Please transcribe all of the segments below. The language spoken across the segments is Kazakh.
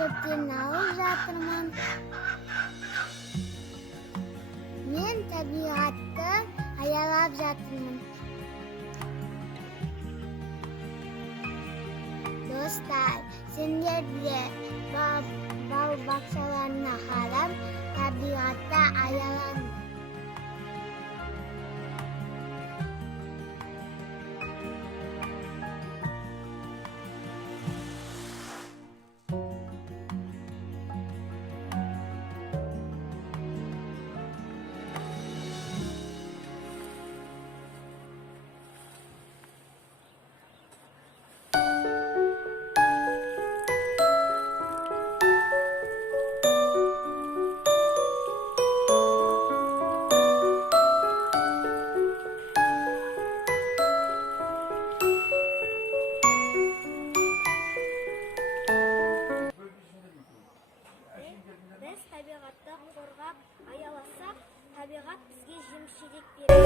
шөптерін алып жатырмын. Мен табиғатты аялап жатырмын. Достар, сендер де бау бақшаларына қарап, табиғатты аялаңдар. Біз табиғатты қорғап, аяласақ, табиғат бізге жемшелік береді.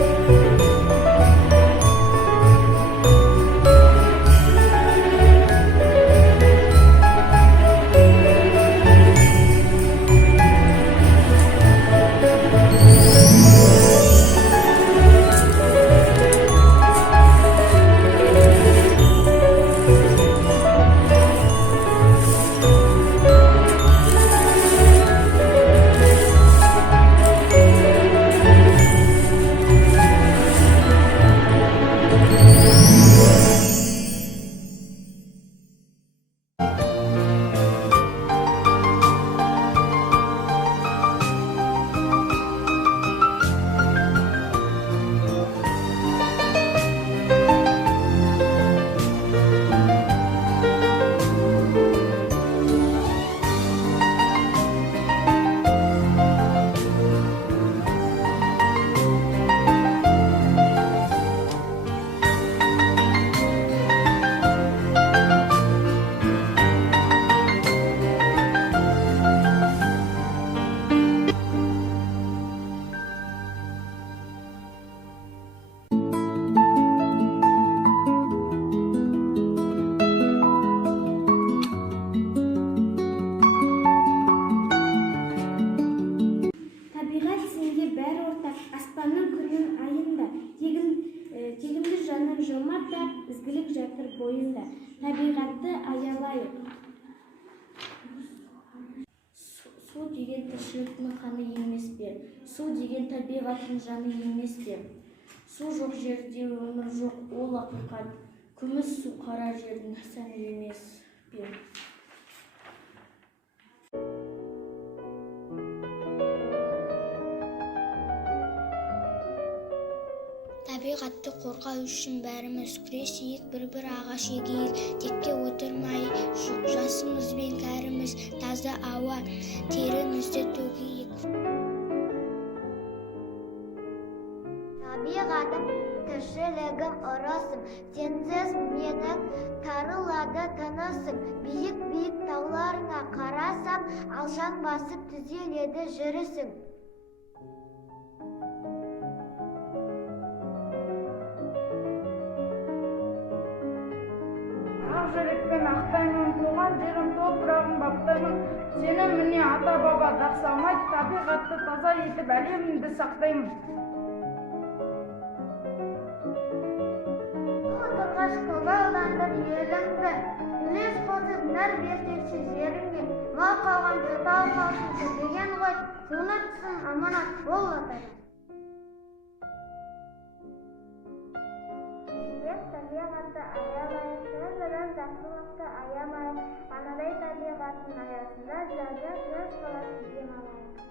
Аспанның күннің айында, тегімді жанның жомарт та, ізгілік жатыр бойында. Табиғатты аялайық. Су деген тіршіліктің қаны емес пе? Су деген табиғаттың жаны емес пе? Су жоқ жерде өмір жоқ, ол ақиқат. Күміс су қара жердің сәні емес пе? Табиғатты қорғау үшін бәріміз күресейік, бір ағаш егейік, текке отырмай жасымызбен кәріміз, таза ауа терімізді төгейік. Табиғатым, тіршілігім, ырысым, сенсіз менің тарылады тынысым. Биік тауларыңа қарасам, алшаң басып түзеледі жүрісім. Жүрекпен ақтаймын, туған жерім топырағым баптаймын. Сені міне ата баба дақсамайды, табиғатты таза етіп әлемімді сақтаймын. Отырғаш көгалдандыр еліңді, үлес қосып нәр берсекші жеріңе. Ма қалған жұта алмасын деген ғой, соны түсін аманат бол атайын. Табиғатты аялайық, бірін жақсылықты аямайық, анадай табиғаттың аясында жаз қаласын демалайық.